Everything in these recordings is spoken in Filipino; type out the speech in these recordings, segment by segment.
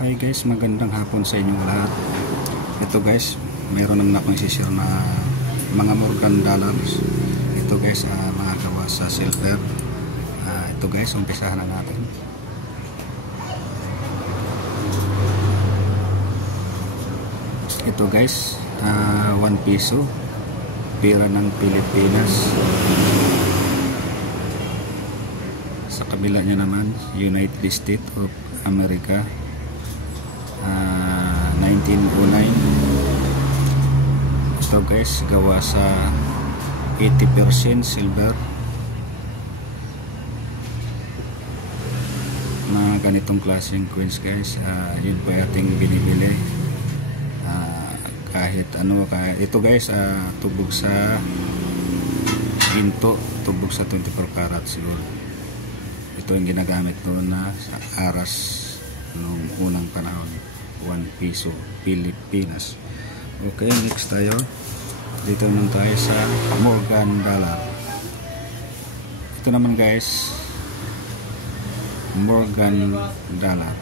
Hi guys, magandang hapon sa inyong lahat. Ito guys, mayroon naman akong isi-share na mga Morgan dollars. Ito guys, mga gawa sa silver. Ito guys, umpisahan na natin. Ito guys, 1 piso, pera ng Pilipinas. Sa kabila niya naman, United States of America, 1909. Ito guys, gawa sa 80% silver. Mga ganitong klaseng coins guys, yun po ating binibili. Kahit ano, ito guys, tubog sa ginto, tubog sa 24 karat siguro. Ito yung ginagamit noon na sa aras noong unang panahon. 1 piso Pilipinas. Okay, next tayo. Dito naman tayo sa Morgan dollar. Ito naman guys, Morgan dollar.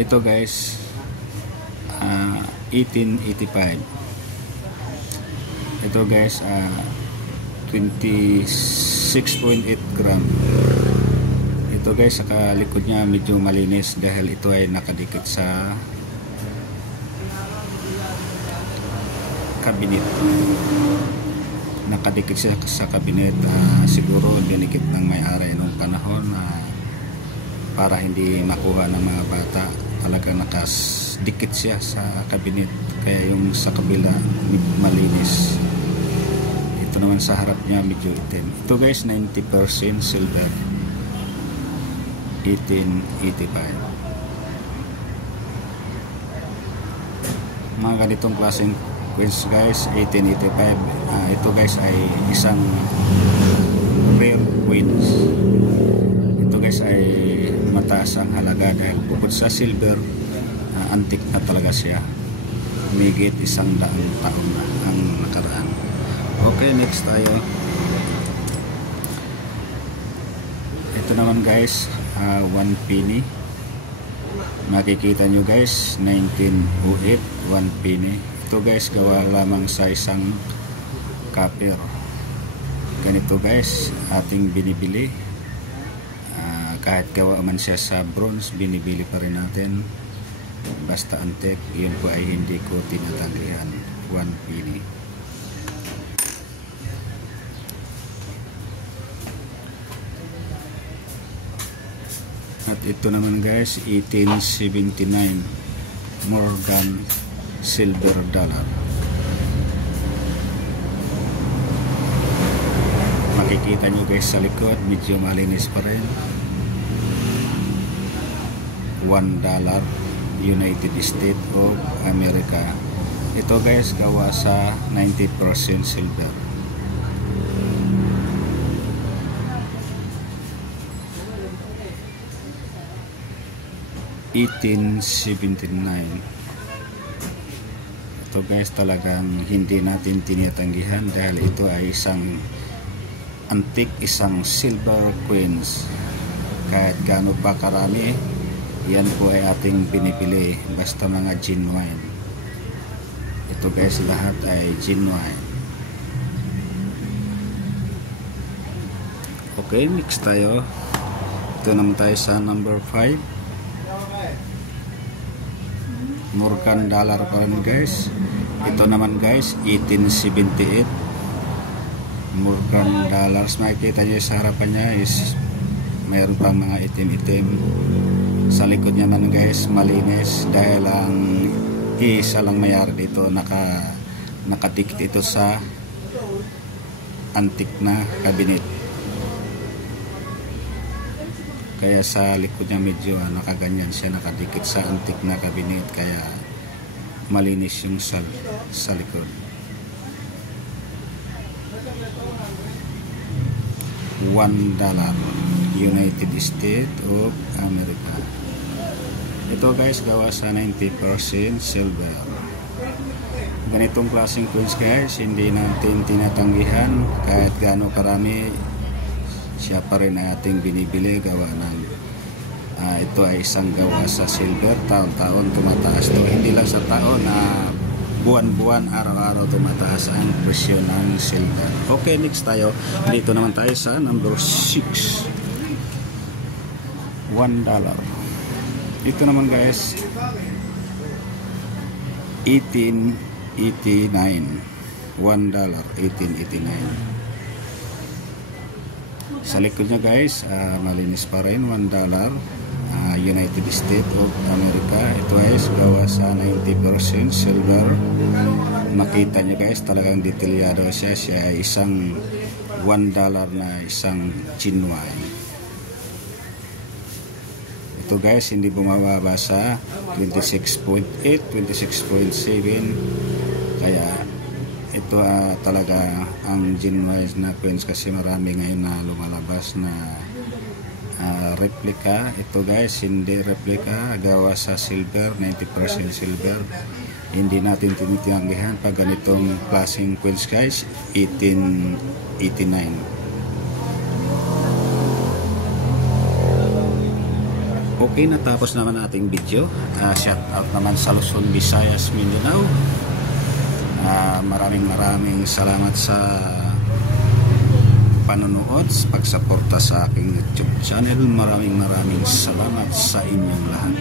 Ito guys, 1885. Ito guys, 26.8 gram. Ito guys, sa likod niya medyo malinis dahil ito ay nakadikit sa cabinet. Nakadikit siya sa cabinet, siguro dinikit ng may-ari noong panahon para hindi makuha ng mga bata. Talagang nakadikit siya sa cabinet, kaya yung sa kabila malinis. Ito naman sa harap niya medyo itim. Ito guys, 90% silver, 1885. Mga ganitong klaseng coins guys, 1885. Ito guys ay isang rare coins. Ito guys ay mataas ang halaga dahil bukod sa silver, antique na talaga siya. Humigit 100 taon na ang nakaraan. Okay, next tayo. Ito naman guys, 1 penny. Makikita nyo guys, 1908, 1 penny. Ito guys, gawa lamang sa isang copper. Ganito guys, ating binibili. Kahit gawa man siya sa bronze, binibili pa rin natin. Basta antique, yun po ay hindi ko tinatanggihan. 1 penny. At ito naman guys, 1879 Morgan silver dollar. Makikita nyo guys sa likod, medyo malinis pa rin. $1 United States of America. Ito guys, gawa sa 90% silver. $1879. Ito guys, talagang hindi natin tinatanggihan dahil ito ay isang antique, isang silver coins. Kahit gaano pa karami, yan po ay ating binibili, basta mga genuine. Ito guys, lahat ay genuine. Okay, next tayo. Ito naman tayo sa number 5. Morgan dollar pa rin guys. Ito naman guys, 1878 Morgan dollars. Makikita nyo sa harapan niya is mayroon pang mga itim-itim. Sa likod niya naman guys, malinis dahil ang isa lang mayari dito, nakadikit ito sa antique na cabinet. Kaya sa likod niya medyo nakaganyan siya, nakadikit sa antique na cabinet, kaya malinis yung sa likod. $1 United States of America. Ito guys, gawa sa 90% silver. Ganitong klaseng coins guys, hindi natin tinatanggihan kahit gaano karami. siya pa rin ay ating binibili. Gawa ng ito ay isang gawa sa silver. Taon-taon tumataas to, hindi lang sa taon, buwan-buwan, araw-araw tumataas ang presyo ng silver. Okay, next tayo. Dito naman tayo sa number 6, $1. Ito naman guys, 1889. $1, 1889. Sa likod niya guys, malinis pa rin, $1, United States of America. Ito ay gawa sa 90% silver. Makita niyo guys, talagang detalyado siya. Siya ay isang $1 na isang genuine. Ito guys, hindi bumababa sa 26.8, 26.7. Kaya ito talaga ang genuine na coins, kasi marami ngayon na lumalabas na replica. Ito guys, hindi replica, gawa sa silver, 90% silver. Hindi natin tinitiyanggihan pag ganitong klaseng coins guys. 1889. Okay, natapos naman ating video. Shout out naman sa Luzon, Visayas, Mindanao. Maraming salamat sa panonood, pagsuporta sa aking YouTube channel. Maraming salamat sa inyong lahat.